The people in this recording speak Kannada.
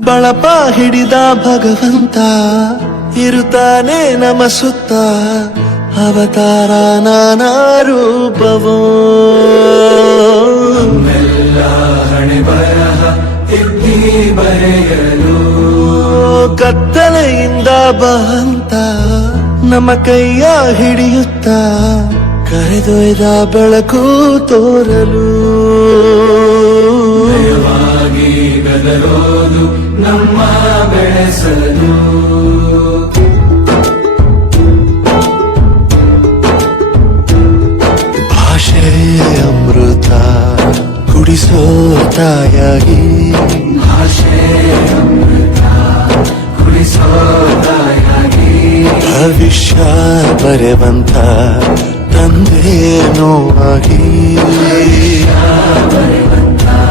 ಬಳಪ ಹಿಡಿದ ಭಗವಂತ ಇರುತ್ತಾನೆ ನಮ ಸುತ್ತ ಅವತಾರ ನಾನಾ ರೂಪವೋ ಹಣೆ ಬರಹ ತಿದ್ದಿ ಬರೆಯಲು ಕತ್ತಲೆಯಿಂದ ಬಂತ ನಮ್ಮ ಕೈಯ ಹಿಡಿಯುತ್ತ ಕರೆದೊಯ್ದ ಬೆಳಕು ತೋರಲು ಭಯವಾಗಿ ಗದರೋದು ನಮ್ಮ ಬೆಳೆಸಲು ಭಾಷೆ ಅಮೃತ ಕುಡಿಸೋ ತಾಯಾಗಿ ಭಾಷೆ ಅಮೃತ ಕುಡಿಸೋ ತಾಯಾಗಿ ಭವಿಷ್ಯ ಬರೆವಂತ ತಂದೆ ನೋವಾಗಿ